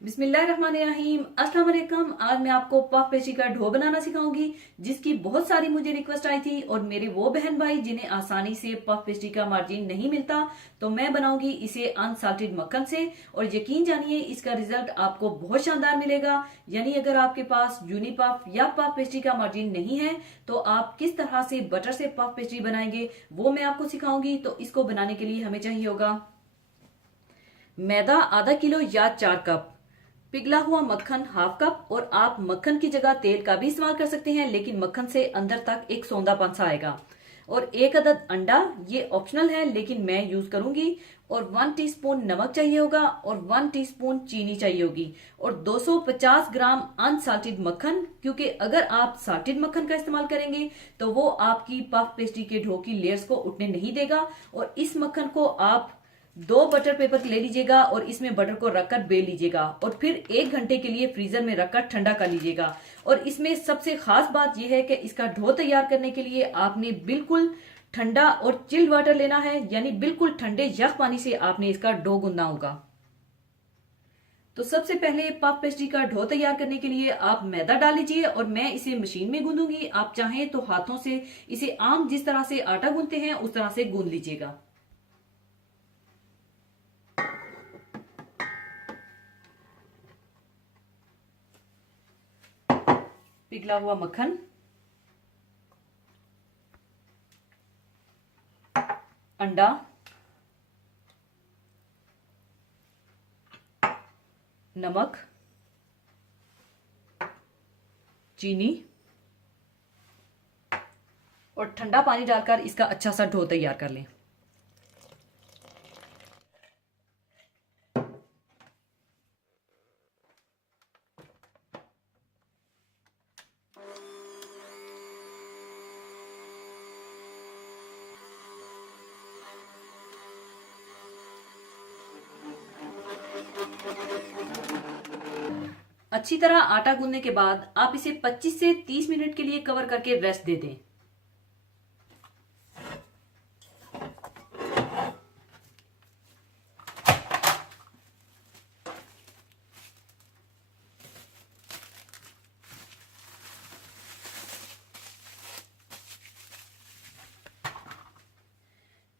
बिस्मिल्लाहिर्रहमानिर्रहीम। अस्सलाम वालेकुम। आज मैं आपको पफ पेस्ट्री का डो बनाना सिखाऊंगी, जिसकी बहुत सारी मुझे रिक्वेस्ट आई थी और मेरे वो बहन भाई जिन्हें आसानी से पफ पेस्ट्री का मार्जिन नहीं मिलता, तो मैं बनाऊंगी इसे अनसाल्टेड मक्खन से। और यकीन जानिए इसका रिजल्ट आपको बहुत शानदार मिलेगा। यानी अगर आपके पास जूनी पफ या पफ पेस्ट्री का मार्जिन नहीं है तो आप किस तरह से बटर से पफ पेस्ट्री बनाएंगे वो मैं आपको सिखाऊंगी। तो इसको बनाने के लिए हमें चाहिए होगा मैदा आधा किलो या 4 कप, पिघला हुआ मक्खन हाफ कप। और आप मक्खन की जगह तेल का भी इस्तेमाल कर सकते हैं, लेकिन मक्खन से अंदर तक एक सौंधापन सा आएगा। और 1 अदद अंडा, ये ऑप्शनल है लेकिन मैं यूज करूंगी। और 1 टीस्पून नमक चाहिए होगा और 1 टीस्पून चीनी चाहिए होगी। और 250 ग्राम अनसाल्टेड मक्खन, क्योंकि अगर आप साल्टेड मक्खन का इस्तेमाल करेंगे तो वो आपकी पफ पेस्ट्री के डो की लेयर्स को उठने नहीं देगा। और इस मक्खन को आप 2 बटर पेपर ले लीजिएगा और इसमें बटर को रखकर बेल लीजिएगा और फिर 1 घंटे के लिए फ्रीजर में रखकर ठंडा कर लीजिएगा। और इसमें सबसे खास बात यह है कि इसका डो तैयार करने के लिए आपने बिल्कुल ठंडा और चिल्ड वाटर लेना है, यानी बिल्कुल ठंडे यख पानी से आपने इसका डो गूंदना होगा। तो सबसे पहले पफ पेस्ट्री का डो तैयार करने के लिए आप मैदा डाल लीजिए और मैं इसे मशीन में गूंदूंगी। आप चाहें तो हाथों से इसे आम जिस तरह से आटा गूंदते हैं उस तरह से गूंद लीजिएगा। पिघला हुआ मक्खन, अंडा, नमक, चीनी और ठंडा पानी डालकर इसका अच्छा सा डो तैयार कर लें। अच्छी तरह आटा गूंदने के बाद आप इसे 25 से 30 मिनट के लिए कवर करके रेस्ट दे दें।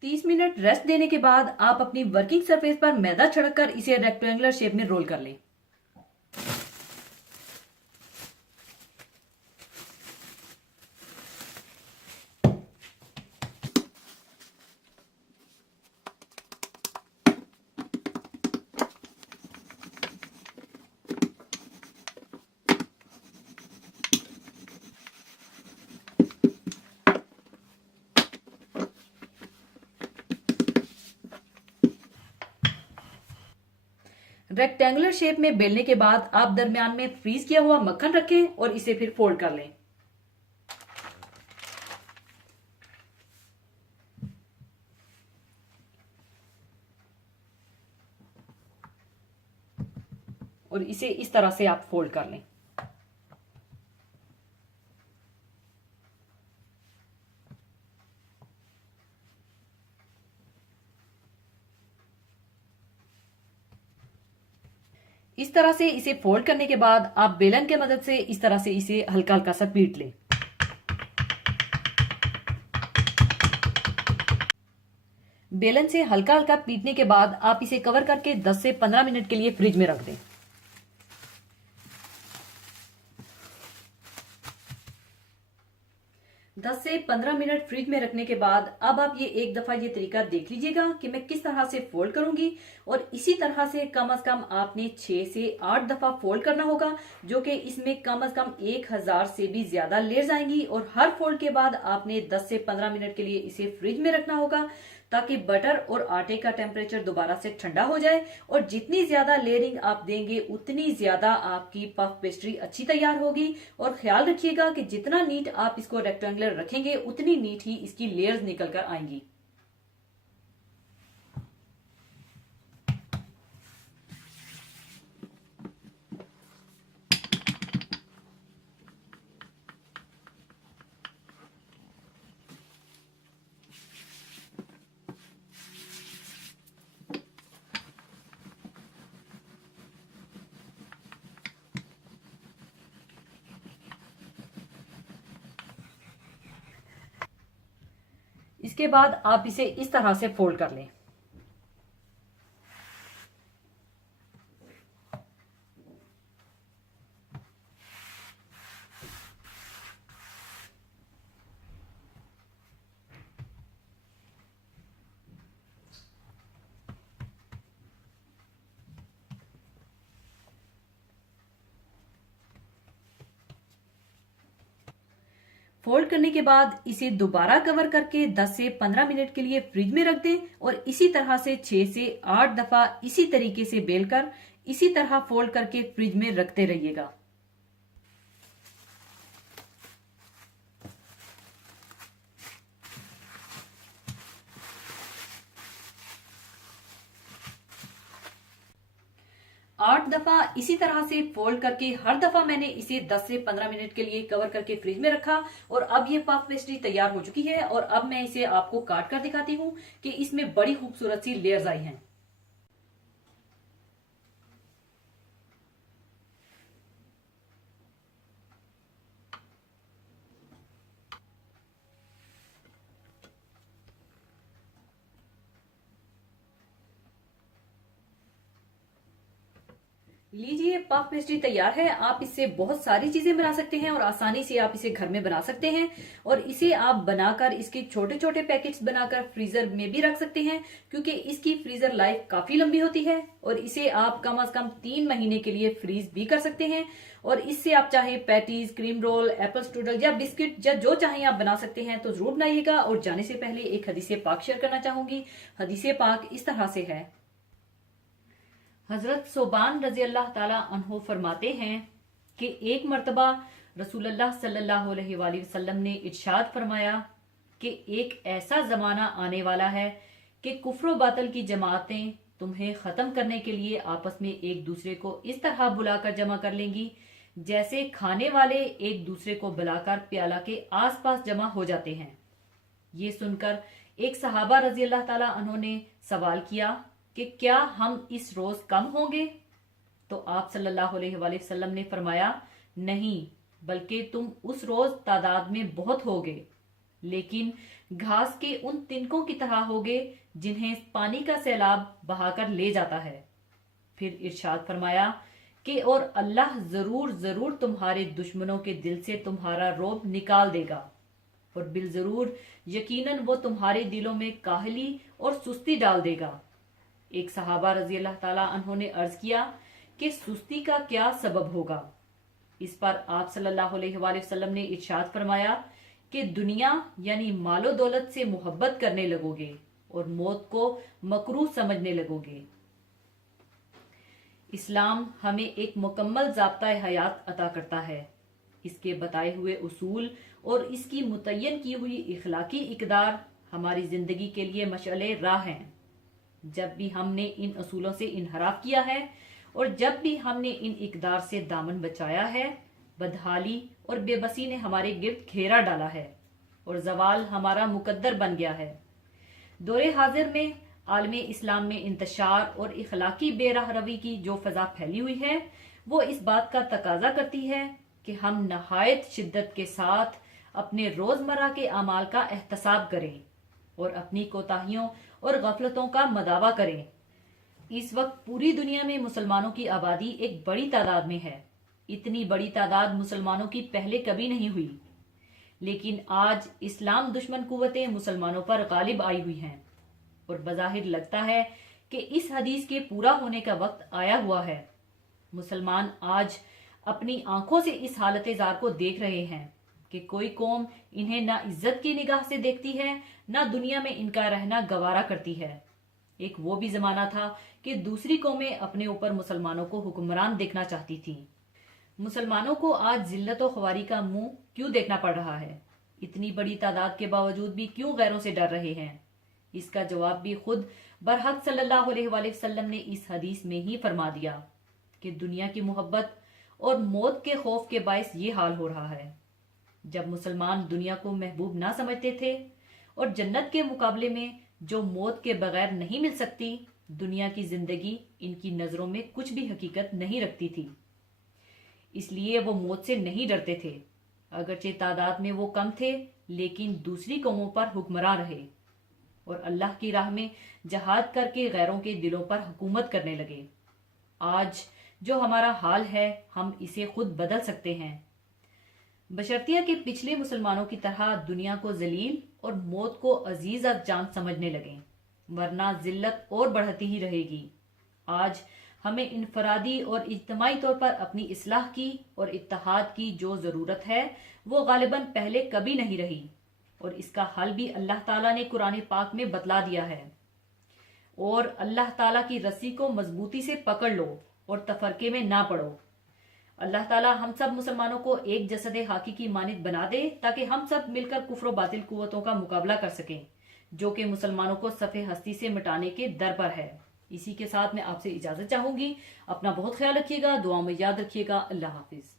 तीस मिनट रेस्ट देने के बाद आप अपनी वर्किंग सरफेस पर मैदा छिड़ककर इसे रेक्टेंगुलर शेप में रोल कर लें। रेक्टेंगुलर शेप में बेलने के बाद आप दरमियान में फ्रीज किया हुआ मक्खन रखें और इसे फिर फोल्ड कर लें। और इसे इस तरह से आप फोल्ड कर लें। इस तरह से इसे फोल्ड करने के बाद आप बेलन के मदद से इस तरह से इसे हल्का हल्का सा पीट लें। बेलन से हल्का हल्का पीटने के बाद आप इसे कवर करके 10 से 15 मिनट के लिए फ्रिज में रख दें। 10 से 15 मिनट फ्रिज में रखने के बाद अब आप ये एक दफा ये तरीका देख लीजिएगा कि मैं किस तरह से फोल्ड करूंगी। और इसी तरह से कम कम आपने 6 से 8 दफा फोल्ड करना होगा, जो कि इसमें कम 1000 से भी ज्यादा लेयर्स आएंगी। और हर फोल्ड के बाद आपने 10 से 15 मिनट के लिए इसे फ्रिज में रखना होगा, ताकि बटर और आटे का टेम्परेचर दोबारा से ठंडा हो जाए। और जितनी ज्यादा लेयरिंग आप देंगे उतनी ज्यादा आपकी पफ पेस्ट्री अच्छी तैयार होगी। और ख्याल रखिएगा कि जितना नीट आप इसको रेक्टेंगुलर रखेंगे उतनी नीट ही इसकी लेयर्स निकल कर आएंगी। इसके बाद आप इसे इस तरह से फोल्ड कर लें। फोल्ड करने के बाद इसे दोबारा कवर करके 10 से 15 मिनट के लिए फ्रिज में रख दें और इसी तरह से 6 से 8 दफा इसी तरीके से बेलकर इसी तरह फोल्ड करके फ्रिज में रखते रहिएगा। आठ दफा इसी तरह से फोल्ड करके हर दफा मैंने इसे 10 से 15 मिनट के लिए कवर करके फ्रिज में रखा और अब ये पफ पेस्ट्री तैयार हो चुकी है। और अब मैं इसे आपको काट कर दिखाती हूँ कि इसमें बड़ी खूबसूरत सी लेयर्स आई हैं। लीजिए, पफ पेस्ट्री तैयार है। आप इससे बहुत सारी चीजें बना सकते हैं और आसानी से आप इसे घर में बना सकते हैं। और इसे आप बनाकर इसके छोटे छोटे पैकेट्स बनाकर फ्रीजर में भी रख सकते हैं, क्योंकि इसकी फ्रीजर लाइफ काफी लंबी होती है। और इसे आप कम से कम 3 महीने के लिए फ्रीज भी कर सकते हैं। और इससे आप चाहे patties, cream roll, Apple strudel या बिस्किट या जो चाहे आप बना सकते हैं। तो जरूर बनाइएगा। और जाने से पहले एक हदीसे पाक शेयर करना चाहूंगी। हदीसे पाक इस तरह से है। हजरत सोबान रजी अल्लाह ताला अन्हो फरमाते हैं कि एक मर्तबा रसूलुल्लाह सल्लल्लाहु अलैहि वसल्लम ने इरशाद फरमाया कि एक ऐसा जमाना आने वाला है कि कुफ्र बातल की जमातें तुम्हें खत्म करने के लिए आपस में एक दूसरे को इस तरह बुलाकर जमा कर लेंगी जैसे खाने वाले एक दूसरे को बुलाकर प्याला के आसपास जमा हो जाते हैं। ये सुनकर एक सहाबा रजी अल्लाह ताला अन्हो ने सवाल किया कि क्या हम इस रोज कम होंगे? तो आप सल्लल्लाहु अलैहि वसल्लम ने फरमाया, नहीं, बल्कि तुम उस रोज तादाद में बहुत होगे, लेकिन घास के उन तिनकों की तरह होगे जिन्हें पानी का सैलाब बहाकर ले जाता है। फिर इरशाद फरमाया कि और अल्लाह जरूर जरूर तुम्हारे दुश्मनों के दिल से तुम्हारा रोब निकाल देगा और बिल जरूर यकीनन वो तुम्हारे दिलों में काहली और सुस्ती डाल देगा। एक सहाबा रजी अल्लाह ताला अन्हों ने अर्ज किया कि सुस्ती का क्या सबब होगा? इस पर आप सल्लल्लाहु अलैहि वसल्लम ने इरशाद फरमाया कि दुनिया यानी मालो दौलत से मोहब्बत करने लगोगे और मौत को मकरूह समझने लगोगे। इस्लाम हमें एक मुकम्मल ज़ाब्ता हयात अता करता है। इसके बताए हुए उसूल और इसकी मुतय्यन की हुई इखलाकी इकदार हमारी जिंदगी के लिए मशअले राह हैं। जब भी हमने इन असूलों से इनहराफ किया है और जब भी हमने इन इकदार से दामन बचाया है, बदहाली और बेबसी ने हमारे गिर्द घेरा डाला है और जवाल हमारा मुकद्दर बन गया है। दौरे हाजिर में आलमे इस्लाम में इंतशार और इखलाकी बेराह रवी की जो फजा फैली हुई है, वो इस बात का तकाजा करती है कि हम नहायत शिद्दत के साथ अपने रोजमर्रा के अमाल का एहतसाब करें और अपनी कोताहियों और गफलतों का मदावा करें। इस वक्त पूरी दुनिया में मुसलमानों की आबादी एक बड़ी तादाद में है। इतनी बड़ी तादाद मुसलमानों की पहले कभी नहीं हुई, लेकिन आज इस्लाम दुश्मन कुव्वतें मुसलमानों पर गालिब आई हुई हैं और बज़ाहिर लगता है कि इस हदीस के पूरा होने का वक्त आया हुआ है। मुसलमान आज अपनी आंखों से इस हालत जार को देख रहे हैं कि कोई कौम इन्हें ना इज्जत की निगाह से देखती है, ना दुनिया में इनका रहना गवारा करती है। एक वो भी जमाना था कि दूसरी कौमें अपने ऊपर मुसलमानों को हुक्मरान देखना चाहती थी। मुसलमानों को आज जिल्लत और ख्वारी का मुंह क्यों देखना पड़ रहा है? इतनी बड़ी तादाद के बावजूद भी क्यों गैरों से डर रहे हैं? इसका जवाब भी खुद बरहक सल्लल्लाहु अलैहि वसल्लम ने इस हदीस में ही फरमा दिया कि दुनिया की मोहब्बत और मौत के खौफ के बायस ये हाल हो रहा है। जब मुसलमान दुनिया को महबूब ना समझते थे और जन्नत के मुकाबले में जो मौत के बगैर नहीं मिल सकती, दुनिया की जिंदगी इनकी नजरों में कुछ भी हकीकत नहीं रखती थी। इसलिए वो मौत से नहीं डरते थे। अगरचे तादाद में वो कम थे, लेकिन दूसरी कौमों पर हुक्मरान रहे और अल्लाह की राह में जहाद करके गैरों के दिलों पर हुकूमत करने लगे। आज जो हमारा हाल है हम इसे खुद बदल सकते हैं, बशर्तिया के पिछले मुसलमानों की तरह दुनिया को जलील और मौत को अजीज अज जान समझने लगे, वरना जिल्लत और बढ़ती ही रहेगी। आज हमें इनफरादी और इज्तमाई तौर पर अपनी इस्लाह की और इत्तेहाद की जो जरूरत है वो गालिबन पहले कभी नहीं रही, और इसका हल भी अल्लाह ताला ने कुरान पाक में बतला दिया है। और अल्लाह ताला की रस्सी को मजबूती से पकड़ लो और तफरके में ना पड़ो। अल्लाह ताला हम सब मुसलमानों को एक जसद हाकी की मानित बना दे, ताकि हम सब मिलकर कुफ्र व बातिल कुव्वतों का मुकाबला कर सकें जो कि मुसलमानों को सफ़े हस्ती से मिटाने के दर पर है। इसी के साथ मैं आपसे इजाजत चाहूंगी। अपना बहुत ख्याल रखिएगा, दुआ में याद रखिएगा। अल्लाह हाफिज।